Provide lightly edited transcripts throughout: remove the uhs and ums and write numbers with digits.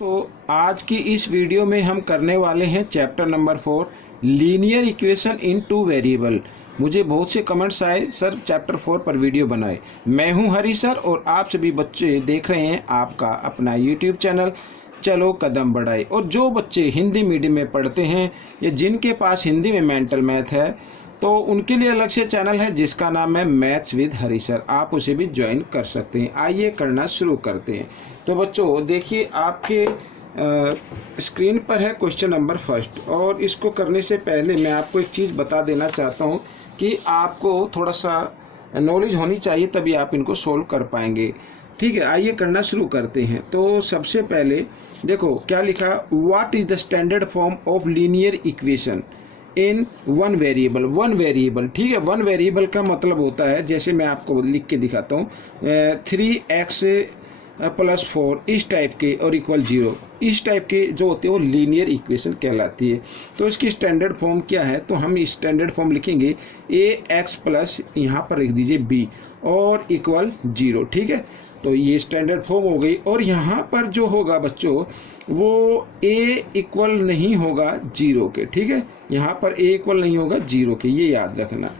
तो आज की इस वीडियो में हम करने वाले हैं chapter number 4 linear equation in two variable. मुझे बहुत से कमेंट्स आए, सर चैप्टर 4 पर वीडियो बनाए। मैं हूं हरी सर और आप सभी बच्चे देख रहे हैं आपका अपना यूट्यूब चैनल चलो कदम बढ़ाए। और जो बच्चे हिंदी मीडियम में पढ़ते हैं या जिनके पास हिंदी में मेंटल मैथ है तो उनके लिए अलग से चैनल है जिसका नाम है मैथ्स विद हरी सर, आप उसे भी ज्वाइन कर सकते हैं। आइए करना शुरू करते हैं। तो बच्चों देखिए आपके स्क्रीन पर है क्वेश्चन नंबर फर्स्ट, और इसको करने से पहले मैं आपको एक चीज़ बता देना चाहता हूँ कि आपको थोड़ा सा नॉलेज होनी चाहिए तभी आप इनको सोल्व कर पाएंगे। ठीक है, आइए करना शुरू करते हैं। तो सबसे पहले देखो क्या लिखा, what is the standard form of linear equation in one variable. One variable, ठीक है, वन वेरिएबल का मतलब होता है, जैसे मैं आपको लिख के दिखाता हूँ, 3x + 4 इस टाइप के और इक्वल 0 इस टाइप के जो होते हैं वो लीनियर इक्वेशन कहलाती है। तो इसकी स्टैंडर्ड फॉर्म क्या है, तो हम स्टैंडर्ड फॉर्म लिखेंगे ax प्लस यहाँ पर लिख दीजिए b और इक्वल 0। ठीक है, तो ये स्टैंडर्ड फॉर्म हो गई। और यहाँ पर जो होगा बच्चों वो a इक्वल नहीं होगा 0 के। ठीक है, यहाँ पर a इक्वल नहीं होगा 0 के, ये याद रखना।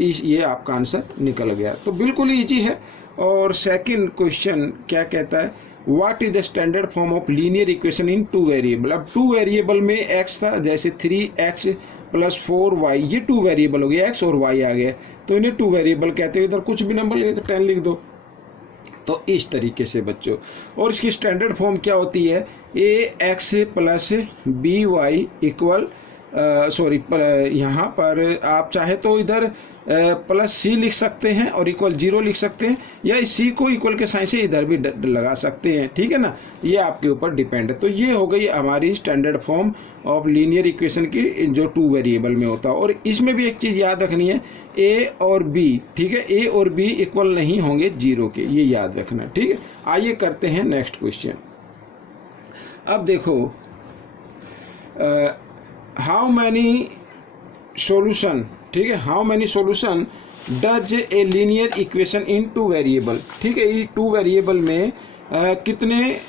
ये आपका आंसर निकल गया। तो बिल्कुल ईजी है। और सेकंड क्वेश्चन क्या कहता है, what is the standard form of linear equation in two variable. अब टू वेरिएबल में x था, जैसे 3x + 4y, ये टू वेरिएबल हो गया, x और y आ गया, तो इन्हें टू वेरिएबल कहते हैं। इधर कुछ भी नंबर ले तो 10 लिख दो। तो इस तरीके से बच्चों, और इसकी स्टैंडर्ड फॉर्म क्या होती है, ax + by इक्वल यहाँ पर आप चाहे तो इधर +c लिख सकते हैं और इक्वल 0 लिख सकते हैं, या इस c को इक्वल के साइन से इधर भी लगा सकते हैं। ठीक है ना, ये आपके ऊपर डिपेंड है। तो ये हो गई हमारी standard form of linear equation की जो टू वेरिएबल में होता है। और इसमें भी एक चीज़ याद रखनी है, a और b, ठीक है, a और b इक्वल नहीं होंगे 0 के, ये याद रखना। ठीक है, आइए करते हैं नेक्स्ट क्वेश्चन। अब देखो हाउ मैनी सॉल्यूशन, ठीक है, how many solution does a linear equation in two variable. ठीक है, ये टू वेरिएबल में कितने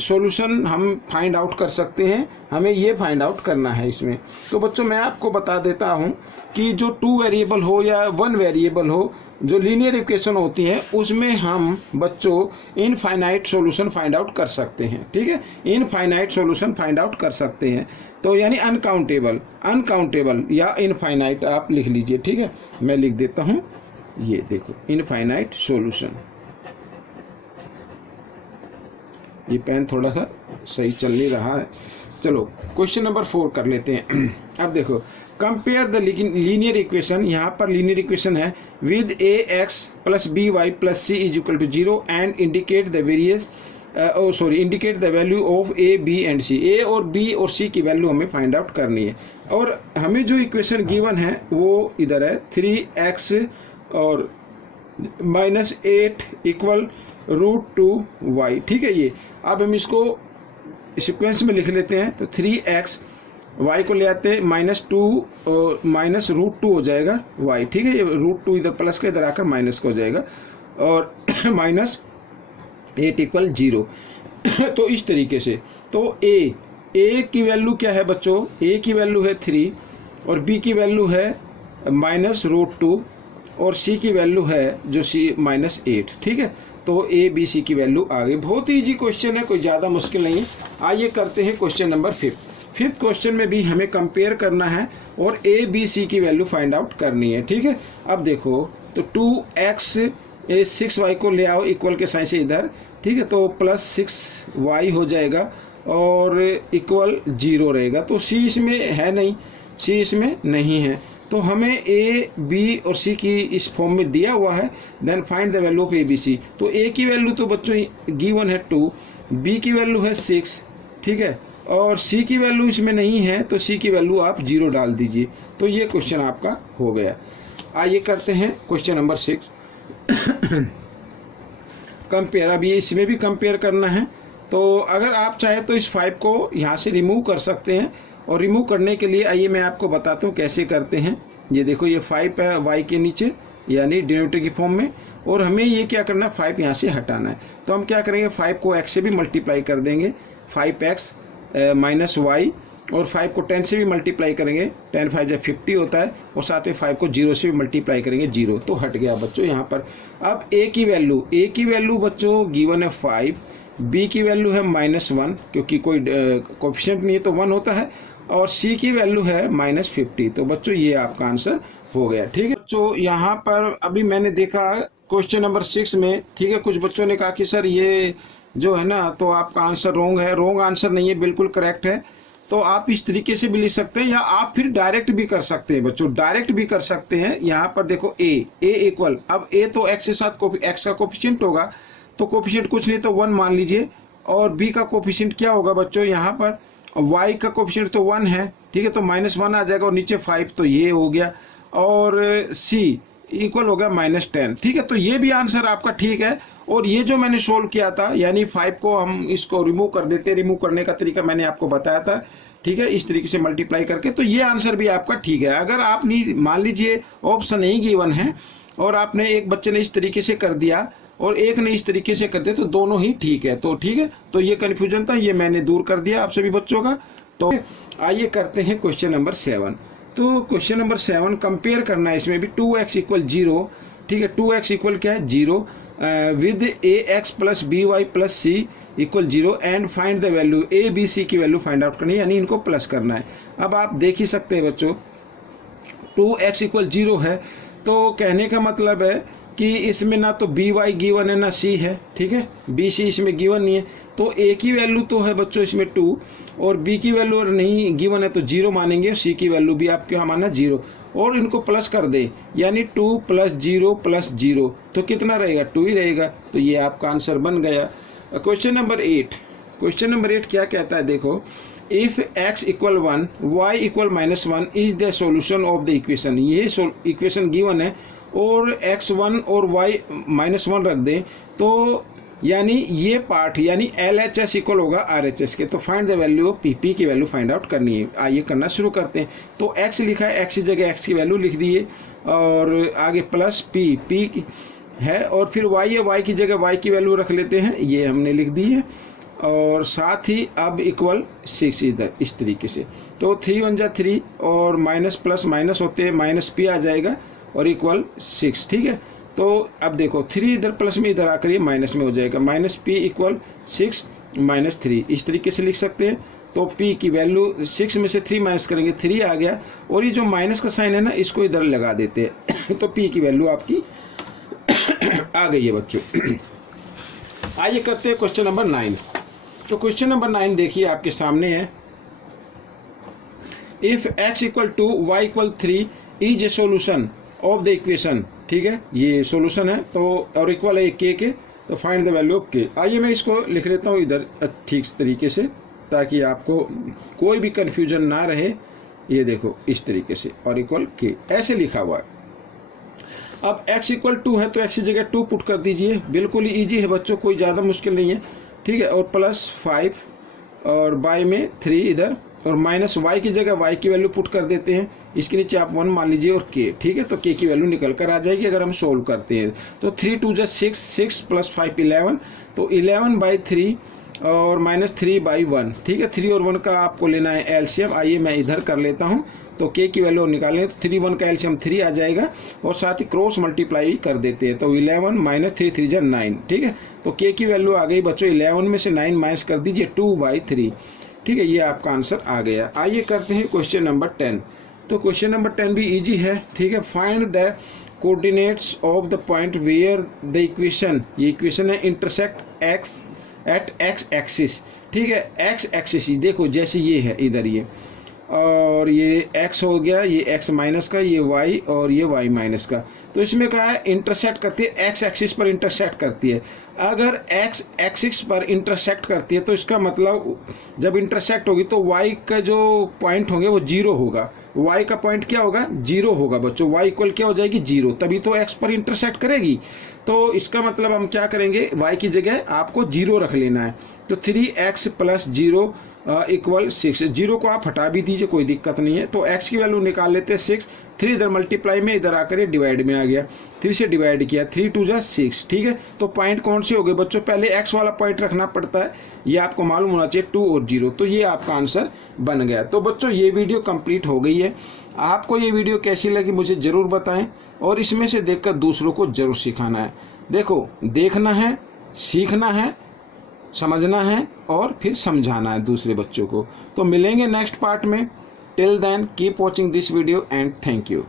सॉल्यूशन हम फाइंड आउट कर सकते हैं, हमें ये फाइंड आउट करना है इसमें। तो बच्चों मैं आपको बता देता हूँ कि जो टू वेरिएबल हो या वन वेरिएबल हो, जो लीनियर इक्वेशन होती है उसमें हम बच्चों इनफाइनाइट सॉल्यूशन फाइंड आउट कर सकते हैं। ठीक है, इनफाइनाइट सॉल्यूशन फाइंड आउट कर सकते हैं, तो यानी अनकाउंटेबल, अनकाउंटेबल या इनफाइनाइट आप लिख लीजिए। ठीक है, मैं लिख देता हूँ, ये देखो इनफाइनाइट सॉल्यूशन। ये पेन थोड़ा सा सही चल नहीं रहा है। चलो क्वेश्चन नंबर 4 कर लेते हैं। अब देखो, कंपेयर द लीनियर इक्वेशन, यहाँ पर लीनियर इक्वेशन है, with ax + by + c = 0 and indicate the various indicate the value of a, b and c। a और b और c की वैल्यू हमें फाइंड आउट करनी है। और हमें जो इक्वेशन गिवन है वो इधर है, 3x और -8 इक्वल √2y। ठीक है, ये अब हम इसको सीक्वेंस में लिख लेते हैं। तो 3x, y को ले आते हैं -2 और -√2 हो जाएगा y। ठीक है, ये √2 इधर प्लस का इधर आकर माइनस का हो जाएगा, और -8 इक्वल 0। तो इस तरीके से, तो a की वैल्यू क्या है बच्चों, a की वैल्यू है 3 और b की वैल्यू है -√2 और c की वैल्यू है जो c -8। ठीक है, तो a b c की वैल्यू आ गई। बहुत ही ईजी क्वेश्चन है, कोई ज़्यादा मुश्किल नहीं है। आइए करते हैं क्वेश्चन नंबर 5। फिफ्थ क्वेश्चन में भी हमें कंपेयर करना है और a b c की वैल्यू फाइंड आउट करनी है। ठीक है, अब देखो तो 2x 6y को ले आओ इक्वल के साइन से इधर। ठीक है, तो +6y हो जाएगा और इक्वल 0 रहेगा। तो c इसमें है नहीं, c इसमें नहीं है, तो हमें a, b और c की इस फॉर्म में दिया हुआ है। Then find the value of a, b, c। तो a की वैल्यू तो बच्चों गिवन है 2, b की वैल्यू है 6, ठीक है, और c की वैल्यू इसमें नहीं है, तो c की वैल्यू आप 0 डाल दीजिए। तो ये क्वेश्चन आपका हो गया। आइए करते हैं क्वेश्चन नंबर 6। कंपेयर, अब ये इसमें भी कंपेयर करना है। तो अगर आप चाहे तो इस 5 को यहाँ से रिमूव कर सकते हैं, और रिमूव करने के लिए आइए मैं आपको बताता हूँ कैसे करते हैं। ये देखो ये 5 है y के नीचे, यानी डिनोमिनेटर की फॉर्म में, और हमें ये क्या करना है, 5 यहाँ से हटाना है। तो हम क्या करेंगे, 5 को x से भी मल्टीप्लाई कर देंगे 5x माइनस वाई, और 5 को 10 से भी मल्टीप्लाई करेंगे, 10 5 जब 50 होता है, और साथ में 5 को 0 से भी मल्टीप्लाई करेंगे, 0 तो हट गया बच्चों यहाँ पर। अब a की वैल्यू बच्चों गिवन है 5, b की वैल्यू है -1 क्योंकि कोई कोएफिशिएंट नहीं है तो 1 होता है, और c की वैल्यू है -50। तो बच्चों ये आपका आंसर हो गया। ठीक है बच्चों, यहाँ पर अभी मैंने देखा क्वेश्चन नंबर 6 में, ठीक है, कुछ बच्चों ने कहा कि सर ये जो है ना तो आपका आंसर रॉन्ग है। रॉन्ग आंसर नहीं है, बिल्कुल करेक्ट है। तो आप इस तरीके से भी लिख सकते हैं, या आप फिर डायरेक्ट भी कर सकते हैं बच्चों, डायरेक्ट भी कर सकते हैं। यहाँ पर देखो a इक्वल, अब a तो x के साथ x का कोफिशिएंट होगा, तो कोफिशिएंट कुछ नहीं तो 1 मान लीजिए, और b का कोफिशिएंट क्या होगा बच्चों, यहाँ पर y का कोफिशिएंट तो 1 है, ठीक है, तो -1 आ जाएगा, और नीचे 5 तो ये हो गया, और c इक्वल हो गया -10। ठीक है, तो ये भी आंसर आपका ठीक है। और ये जो मैंने सोल्व किया था, यानी 5 को हम इसको रिमूव कर देते, रिमूव करने का तरीका मैंने आपको बताया था, ठीक है, इस तरीके से मल्टीप्लाई करके, तो ये आंसर भी आपका ठीक है। अगर आप नहीं, मान लीजिए ऑप्शन नहीं गिवन है और आपने एक बच्चे ने इस तरीके से कर दिया और एक ने इस तरीके से कर दिया, तो दोनों ही ठीक है। तो ठीक है, तो ये कन्फ्यूजन था, ये मैंने दूर कर दिया आप सभी बच्चों का। तो आइए करते हैं क्वेश्चन नंबर 7। तो क्वेश्चन नंबर 7 कंपेयर करना है, इसमें भी 2x इक्वल 0, ठीक है, 2x इक्वल क्या है 0, with ax plus by plus C equal 0 and find the value, a b c की वैल्यू फाइंड आउट करनी है, यानी इनको प्लस करना है। अब आप देख ही सकते हैं बच्चों 2x इक्वल 0 है, तो कहने का मतलब है कि इसमें ना तो by गिवन है ना c है, ठीक है, b c इसमें गिवन नहीं है, तो a की वैल्यू तो है बच्चों इसमें 2, और b की वैल्यू नहीं गिवन है तो 0 मानेंगे, c की वैल्यू भी आपके यहाँ माना 0, और इनको प्लस कर दे, यानी 2 + 0 + 0, तो कितना रहेगा 2 ही रहेगा। तो ये आपका आंसर बन गया। क्वेश्चन नंबर 8, क्वेश्चन नंबर 8 क्या कहता है देखो, if x equal 1 y equal -1 is the solution of the equation. ये इक्वेशन गिवन है और x1 और y -1 रख दें, तो यानी ये पार्ट यानी LHS इक्वल होगा RHS के। तो find the value of P की वैल्यू फाइंड आउट करनी है। आइए करना शुरू करते हैं। तो x लिखा है, x की जगह x की वैल्यू लिख दिए, और आगे प्लस P है, और फिर y है, y की जगह y की वैल्यू रख लेते हैं, ये हमने लिख दी है, और साथ ही अब इक्वल 6 इधर इस तरीके से। तो 3 × 1 = 3, और माइनस प्लस माइनस होते हैं, -P आ जाएगा और इक्वल 6। ठीक है, तो अब देखो 3 इधर प्लस में इधर आकर ये माइनस में हो जाएगा, -P इक्वल 6 - 3, इस तरीके से लिख सकते हैं। तो P की वैल्यू 6 में से 3 माइनस करेंगे, 3 आ गया, और ये जो माइनस का साइन है ना इसको इधर लगा देते हैं तो P की वैल्यू आपकी आ गई है बच्चों। आइए करते हैं क्वेश्चन नंबर 9। तो क्वेश्चन नंबर 9 देखिए आपके सामने है, if x equal 2 y equal 3 is a solution of the equation. ठीक है, ये सोल्यूशन है, तो और इक्वल है k के, तो find the value of k। आइए मैं इसको लिख लेता हूँ इधर ठीक तरीके से, ताकि आपको कोई भी कंफ्यूजन ना रहे। ये देखो इस तरीके से, और इक्वल k ऐसे लिखा हुआ है। अब x इक्वल 2 है तो x की जगह 2 पुट कर दीजिए, बिल्कुल ही ईजी है बच्चों, कोई ज़्यादा मुश्किल नहीं है। ठीक है, और प्लस 5 और बाय में 3 इधर, और माइनस y की जगह y की वैल्यू पुट कर देते हैं, इसके नीचे आप 1 मान लीजिए, और k। ठीक है, तो k की वैल्यू निकल कर आ जाएगी अगर हम सोल्व करते हैं। तो 3 × 2 = 6, 6 + 5 11, तो 11/3 और -3/1। ठीक है, 3 और 1 का आपको लेना है एलसीएम। आइए मैं इधर कर लेता हूँ, तो k की वैल्यू निकालें तो 3 1 का एलसीएम 3 आ जाएगा, और साथ ही क्रॉस मल्टीप्लाई कर देते हैं, तो 11 - 3 3 = 9। ठीक है, तो k की वैल्यू आ गई बच्चों, 11 में से 9 माइनस कर दीजिए, 2/3। ठीक है, ये आपका आंसर आ गया। आइए करते हैं क्वेश्चन नंबर 10। तो क्वेश्चन नंबर 10 भी इजी है। ठीक है, find the coordinates of the point where the equation, ये इक्वेशन है, intersect x at x axis. ठीक है, x एक्सिस देखो जैसे ये है इधर, ये और ये x हो गया, ये x माइनस का, ये y और ये y माइनस का। तो इसमें क्या है, इंटरसेक्ट करती है, x एक्सिस पर इंटरसेक्ट करती है। अगर x एक्सिस पर इंटरसेक्ट करती है तो इसका मतलब जब इंटरसेक्ट होगी तो y का जो पॉइंट होंगे वो 0 होगा, y का पॉइंट क्या होगा 0 होगा बच्चों, y इक्वल क्या हो जाएगी 0, तभी तो x पर इंटरसेक्ट करेगी। तो इसका मतलब हम क्या करेंगे, y की जगह आपको 0 रख लेना है। तो 3x प्लस 0 इक्वल 6। 0 को आप हटा भी दीजिए, कोई दिक्कत नहीं है। तो x की वैल्यू निकाल लेते हैं 6। 3 इधर मल्टीप्लाई में, इधर आकर ये डिवाइड में आ गया। 3 से डिवाइड किया, 3 2 जा 6। ठीक है, तो पॉइंट कौन से हो गए बच्चों? पहले x वाला पॉइंट रखना पड़ता है, ये आपको मालूम होना चाहिए, 2 और 0। तो ये आपका आंसर बन गया। तो बच्चों ये वीडियो कंप्लीट हो गई है। आपको ये वीडियो कैसी लगी मुझे ज़रूर बताएं, और इसमें से देखकर दूसरों को ज़रूर सिखाना है। देखो, देखना है, सीखना है, समझना है और फिर समझाना है दूसरे बच्चों को। तो मिलेंगे नेक्स्ट पार्ट में। Till then keep watching this video and thank you.